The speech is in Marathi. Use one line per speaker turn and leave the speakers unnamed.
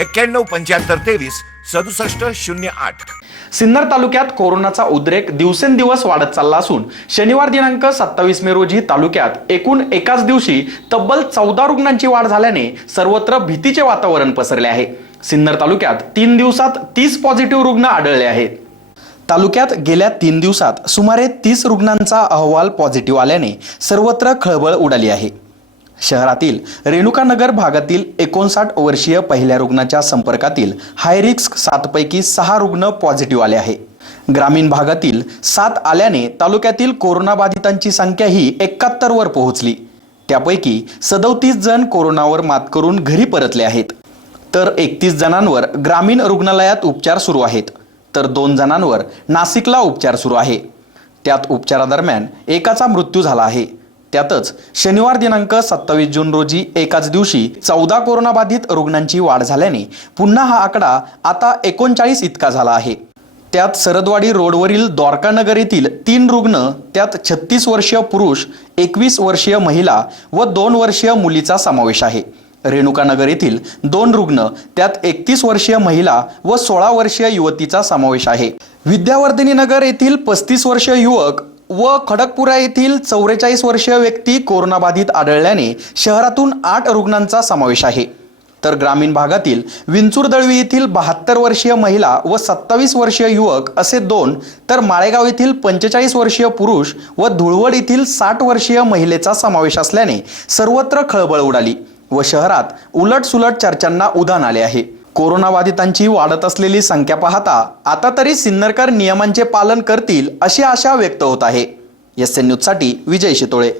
एक्क्याण्णव पंच्याहत्तर तेवीस सदुसष्ट शून्य आठ.
सिन्नर तालुक्यात कोरोनाचा उद्रेक दिवसेंदिवस वाढत चालला असून शनिवार दिनांक सत्तावीस मे रोजी तालुक्यात एकूण एकाच दिवशी तब्बल चौदा रुग्णांची वाढ झाल्याने सर्वत्र भीतीचे वातावरण पसरले आहे. सिन्नर तालुक्यात तीन दिवसात तीस पॉझिटिव्ह रुग्ण आढळले आहेत. तालुक्यात गेल्या तीन दिवसात सुमारे तीस रुग्णांचा अहवाल पॉझिटिव्ह आल्याने सर्वत्र खळबळ उडाली आहे. शहरातील रेणुकानगर भागातील एकोणसाठ वर्षीय पहिल्या रुग्णाच्या संपर्कातील हायरिस्क सातपैकी सहा रुग्ण पॉझिटिव्ह आले आहे. ग्रामीण भागातील सात आल्याने तालुक्यातील कोरोनाबाधितांची संख्या ही एकाहत्तरवर पोहोचली. त्यापैकी सदोतीस जण कोरोनावर मात करून घरी परतले आहेत. तर एकतीस जणांवर ग्रामीण रुग्णालयात उपचार सुरू आहेत. तर दोन जणांवर नाशिकला उपचार सुरू आहे. त्यात उपचारादरम्यान एकाचा मृत्यू झाला आहे. त्यातच शनिवार दिनांक सत्तावीस जून रोजी एकाच दिवशी चौदा कोरोनाबाधित रुग्णांची वाढ झाल्याने पुन्हा हा आकडा आता एकोणचाळीस इतका झाला आहे. त्यात सरदवाडी रोडवरील द्वारकानगर येथील तीन रुग्ण त्यात छत्तीस वर्षीय पुरुष एकवीस वर्षीय महिला व दोन वर्षीय मुलीचा समावेश आहे. रेणुकानगर येथील दोन रुग्ण त्यात एकतीस वर्षीय महिला व सोळा वर्षीय युवतीचा समावेश आहे. विद्यावर्धिनी नगर येथील पस्तीस वर्षीय युवक व खडकपुरा येथील चौवेचाळीस वर्षीय व्यक्ती कोरोनाबाधित आढळल्याने शहरातून आठ रुग्णांचा समावेश आहे. तर ग्रामीण भागातील विंचूर दळवी येथील बहात्तर वर्षीय महिला व सत्तावीस वर्षीय युवक असे दोन तर माळेगाव येथील पंचेचाळीस वर्षीय पुरुष व धुळवड येथील साठ वर्षीय महिलेचा समावेश असल्याने सर्वत्र खळबळ उडाली व शहरात उलटसुलट चर्चांना उधाण आले आहे. कोरोनाबाधितांची वाढत असलेली संख्या पाहता आता तरी सिन्नरकर नियमांचे पालन करतील अशी आशा व्यक्त होत आहे. एस एन न्यूजसाठी विजय शितोळे.